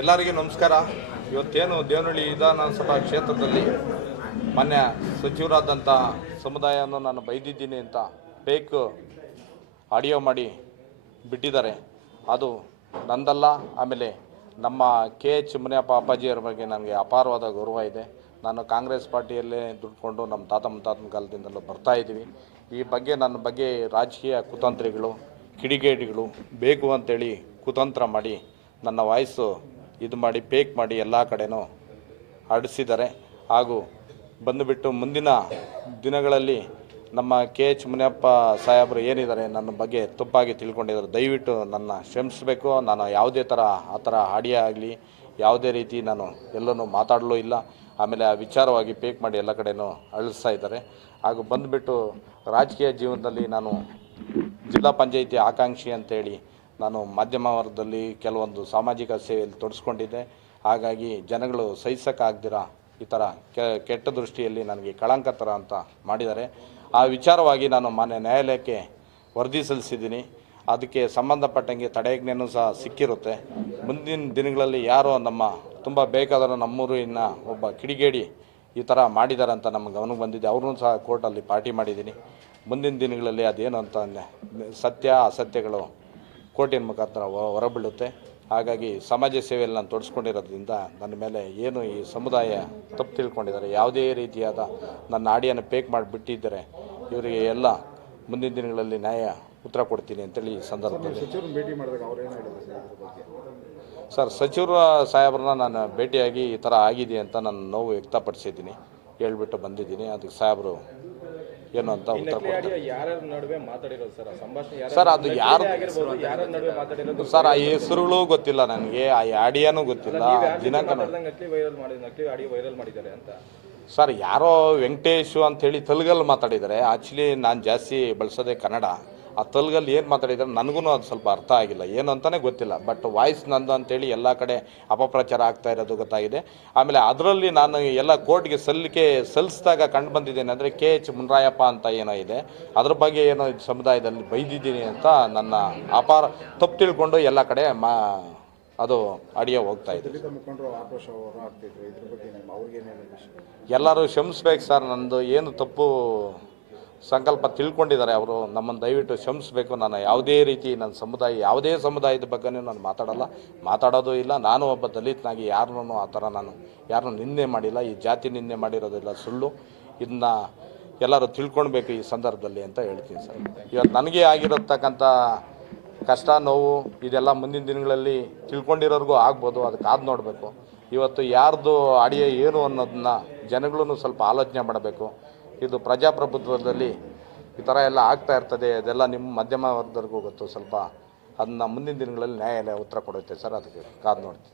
ಎಲ್ಲರಿಗೂ ನಮಸ್ಕಾರ. ಇವತ್ತೇನು ದೇವನಹಳ್ಳಿ ವಿಧಾನಸಭಾ ಕ್ಷೇತ್ರದಲ್ಲಿ ಮಾನ್ಯ ಸಚಿವರಾದಂಥ ಸಮುದಾಯವನ್ನು ನಾನು ಬೈದಿದ್ದೀನಿ ಅಂತ ಫೇಕ್ ಆಡಿಯೋ ಮಾಡಿ ಬಿಟ್ಟಿದ್ದಾರೆ. ಅದು ನಂದಲ್ಲ. ಆಮೇಲೆ ನಮ್ಮ KH ಮುನಿಯಪ್ಪ ಅಪ್ಪಾಜಿಯವರ ಬಗ್ಗೆ ನನಗೆ ಅಪಾರವಾದ ಗೌರವ ಇದೆ. ನಾನು ಕಾಂಗ್ರೆಸ್ ಪಾರ್ಟಿಯಲ್ಲೇ ದುಡ್ಕೊಂಡು ನಮ್ಮ ತಾತ ಮುತ್ತಾತನ ಕಾಲದಿಂದಲೂ ಬರ್ತಾಯಿದ್ದೀವಿ. ಈ ಬಗ್ಗೆ ನನ್ನ ಬಗ್ಗೆ ರಾಜಕೀಯ ಕುತಂತ್ರಿಗಳು, ಕಿಡಿಗೇಡಿಗಳು ಬೇಕು ಅಂತೇಳಿ ಕುತಂತ್ರ ಮಾಡಿ ನನ್ನ ವಾಯ್ಸು ಇದು ಮಾಡಿ ಫೇಕ್ ಮಾಡಿ ಎಲ್ಲ ಕಡೆನೂ ಹರಡಿಸಿದ್ದಾರೆ. ಹಾಗೂ ಬಂದುಬಿಟ್ಟು ಮುಂದಿನ ದಿನಗಳಲ್ಲಿ ನಮ್ಮ KH ಮುನಿಯಪ್ಪ ಸಾಹೇಬರು ಏನಿದ್ದಾರೆ ನನ್ನ ಬಗ್ಗೆ ತಪ್ಪಾಗಿ ತಿಳ್ಕೊಂಡಿದ್ದಾರೆ. ದಯವಿಟ್ಟು ನನ್ನ ಕ್ಷಮಿಸಬೇಕು. ನಾನು ಯಾವುದೇ ಆ ಥರ ಆಡಿಯೋ ಆಗಲಿ ಯಾವುದೇ ರೀತಿ ನಾನು ಎಲ್ಲನೂ ಮಾತಾಡಲೂ ಇಲ್ಲ. ಆಮೇಲೆ ಆ ವಿಚಾರವಾಗಿ ಫೇಕ್ ಮಾಡಿ ಎಲ್ಲ ಕಡೆನೂ ಅಳಿಸ್ತಾ ಇದ್ದಾರೆ. ಹಾಗೂ ಬಂದುಬಿಟ್ಟು ರಾಜಕೀಯ ಜೀವನದಲ್ಲಿ ನಾನು ಜಿಲ್ಲಾ ಪಂಚಾಯಿತಿ ಆಕಾಂಕ್ಷಿ ಅಂತೇಳಿ ನಾನು ಮಾಧ್ಯಮ ವರ್ಗದಲ್ಲಿ ಕೆಲವೊಂದು ಸಾಮಾಜಿಕ ಸೇವೆಯಲ್ಲಿ ತೊಡಸ್ಕೊಂಡಿದ್ದೆ. ಹಾಗಾಗಿ ಜನಗಳು ಸಹಿಸೋಕ್ಕಾಗ್ದಿರ ಈ ಥರ ಕೆಟ್ಟ ದೃಷ್ಟಿಯಲ್ಲಿ ನನಗೆ ಕಳಂಕ ಥರ ಅಂತ ಮಾಡಿದ್ದಾರೆ. ಆ ವಿಚಾರವಾಗಿ ನಾನು ಮಾನ್ಯ ನ್ಯಾಯಾಲಯಕ್ಕೆ ವರದಿ ಸಲ್ಲಿಸಿದ್ದೀನಿ. ಅದಕ್ಕೆ ಸಂಬಂಧಪಟ್ಟಂಗೆ ತಡೆಯಾಜ್ಞೆಯೂ ಸಹ ಸಿಕ್ಕಿರುತ್ತೆ. ಮುಂದಿನ ದಿನಗಳಲ್ಲಿ ಯಾರೋ ನಮ್ಮ ತುಂಬ ಬೇಕಾದರೂ ನಮ್ಮೂರಿನ ಒಬ್ಬ ಕಿಡಿಗೇಡಿ ಈ ಥರ ಮಾಡಿದ್ದಾರೆ ಅಂತ ನಮ್ಮ ಗಮನಕ್ಕೆ ಬಂದಿದೆ. ಅವ್ರನ್ನೂ ಸಹ ಕೋರ್ಟಲ್ಲಿ ಪಾರ್ಟಿ ಮಾಡಿದ್ದೀನಿ. ಮುಂದಿನ ದಿನಗಳಲ್ಲಿ ಅದೇನು ಅಂತ ಸತ್ಯ ಅಸತ್ಯಗಳು ಕೋರ್ಟಿನ ಮುಖಾಂತರ ಹೊರಬೀಳುತ್ತೆ. ಹಾಗಾಗಿ ಸಮಾಜ ಸೇವೆಯಲ್ಲಿ ನಾನು ತೊಡಸ್ಕೊಂಡಿರೋದ್ರಿಂದ ನನ್ನ ಮೇಲೆ ಏನು ಈ ಸಮುದಾಯ ತಪ್ಪು ತಿಳ್ಕೊಂಡಿದ್ದಾರೆ, ಯಾವುದೇ ರೀತಿಯಾದ ನನ್ನ ಆಡಿಯೋನ ಫೇಕ್ ಮಾಡಿಬಿಟ್ಟಿದ್ದಾರೆ, ಇವರಿಗೆ ಎಲ್ಲ ಮುಂದಿನ ದಿನಗಳಲ್ಲಿ ನ್ಯಾಯ ಉತ್ತರ ಕೊಡ್ತೀನಿ ಅಂತೇಳಿ ಈ ಸಂದರ್ಭದಲ್ಲಿ ಸರ್ ಸಚಿವರು ಸಾಹೇಬ್ರನ್ನ ನಾನು ಭೇಟಿಯಾಗಿ ಈ ಥರ ಆಗಿದೆ ಅಂತ ನಾನು ನೋವು ವ್ಯಕ್ತಪಡಿಸಿದ್ದೀನಿ, ಹೇಳ್ಬಿಟ್ಟು ಬಂದಿದ್ದೀನಿ. ಅದಕ್ಕೆ ಸಾಹೇಬರು ಏನು ಅಂತ ಉತ್ತರ ಕೊಡ್ತಾರೆ. ಸರ್ ಅದು ಯಾರು ಸರ್ ಆ ಹೆಸರುಗಳು ಗೊತ್ತಿಲ್ಲ ನನಗೆ, ಆ ಆಡಿಯೋನೂ ಗೊತ್ತಿಲ್ಲ, ದಿನಾಂಕ ಸರ್ ಯಾರೋ ವೆಂಕಟೇಶು ಅಂಥೇಳಿ ತೆಲುಗಲ್ಲಿ ಮಾತಾಡಿದ್ದಾರೆ. ಆ್ಯಕ್ಚುಲಿ ನಾನು ಜಾಸ್ತಿ ಬಳಸೋದೇ ಕನ್ನಡ. ಆ ತೆಲುಗಲ್ಲಿ ಏನು ಮಾತಾಡಿದ್ದಾರೆ ನನಗೂ ಅದು ಸ್ವಲ್ಪ ಅರ್ಥ ಆಗಿಲ್ಲ, ಏನು ಅಂತಲೇ ಗೊತ್ತಿಲ್ಲ. ಬಟ್ ವಾಯ್ಸ್ ನಂದು ಅಂತೇಳಿ ಎಲ್ಲ ಕಡೆ ಅಪಪ್ರಚಾರ ಆಗ್ತಾ ಇರೋದು ಗೊತ್ತಾಗಿದೆ. ಆಮೇಲೆ ಅದರಲ್ಲಿ ನಾನು ಎಲ್ಲ ಕೋರ್ಟ್ಗೆ ಸಲ್ಲಿಸಿದಾಗ ಕಂಡು ಬಂದಿದ್ದೇನೆ ಅಂದರೆ KH ಮುನಿಯಪ್ಪ ಅಂತ ಏನೋ ಇದೆ, ಅದ್ರ ಬಗ್ಗೆ ಏನೋ ಸಮುದಾಯದಲ್ಲಿ ಬೈದಿದ್ದೀನಿ ಅಂತ ನನ್ನ ಅಪಾರ ತಪ್ಪು ತಿಳ್ಕೊಂಡು ಎಲ್ಲ ಕಡೆ ಅದು ಆಡಿಯೋ ಹೋಗ್ತಾ ಇದೆ. ಎಲ್ಲರೂ ಕ್ಷಮಿಸ್ಬೇಕು ಸರ್. ನಂದು ಏನು ತಪ್ಪು ಸಂಕಲ್ಪ ತಿಳ್ಕೊಂಡಿದ್ದಾರೆ ಅವರು. ನಮ್ಮನ್ನು ದಯವಿಟ್ಟು ಕ್ಷಮಿಸಬೇಕು. ನಾನು ಯಾವುದೇ ರೀತಿ ನನ್ನ ಸಮುದಾಯ ಯಾವುದೇ ಸಮುದಾಯದ ಬಗ್ಗೆನೂ ನಾನು ಮಾತಾಡೋದು ಇಲ್ಲ. ನಾನು ಒಬ್ಬ ದಲಿತನಾಗಿ ಯಾರನ್ನೂ ಆ ಥರ ನಾನು ಯಾರನ್ನೂ ನಿಂದೆ ಮಾಡಿಲ್ಲ. ಈ ಜಾತಿ ನಿಂದೆ ಮಾಡಿರೋದಿಲ್ಲ, ಸುಳ್ಳು. ಇದನ್ನ ಎಲ್ಲರೂ ತಿಳ್ಕೊಳ್ಬೇಕು ಈ ಸಂದರ್ಭದಲ್ಲಿ ಅಂತ ಹೇಳ್ತೀನಿ ಸರ್. ಇವತ್ತು ನನಗೆ ಆಗಿರತಕ್ಕಂಥ ಕಷ್ಟ ನೋವು ಇದೆಲ್ಲ ಮುಂದಿನ ದಿನಗಳಲ್ಲಿ ತಿಳ್ಕೊಂಡಿರೋರಿಗೂ ಆಗ್ಬೋದು. ಅದಕ್ಕೆ ಕಾದು ನೋಡಬೇಕು. ಇವತ್ತು ಯಾರ್ದು ಆಡಿಯೋ ಏನು ಅನ್ನೋದನ್ನ ಜನಗಳೂ ಸ್ವಲ್ಪ ಆಲೋಚನೆ ಮಾಡಬೇಕು. ಇದು ಪ್ರಜಾಪ್ರಭುತ್ವದಲ್ಲಿ ಈ ಥರ ಎಲ್ಲ ಆಗ್ತಾ ಇರ್ತದೆ. ಅದೆಲ್ಲ ನಿಮ್ಮ ಮಾಧ್ಯಮ ವರ್ಗದವ್ರಿಗೂ ಗೊತ್ತು. ಸ್ವಲ್ಪ ಅದನ್ನ ಮುಂದಿನ ದಿನಗಳಲ್ಲಿ ನ್ಯಾಯಾಲಯ ಉತ್ತರ ಕೊಡುತ್ತೆ ಸರ್. ಅದಕ್ಕೆ ಕಾದು ನೋಡ್ತೀವಿ.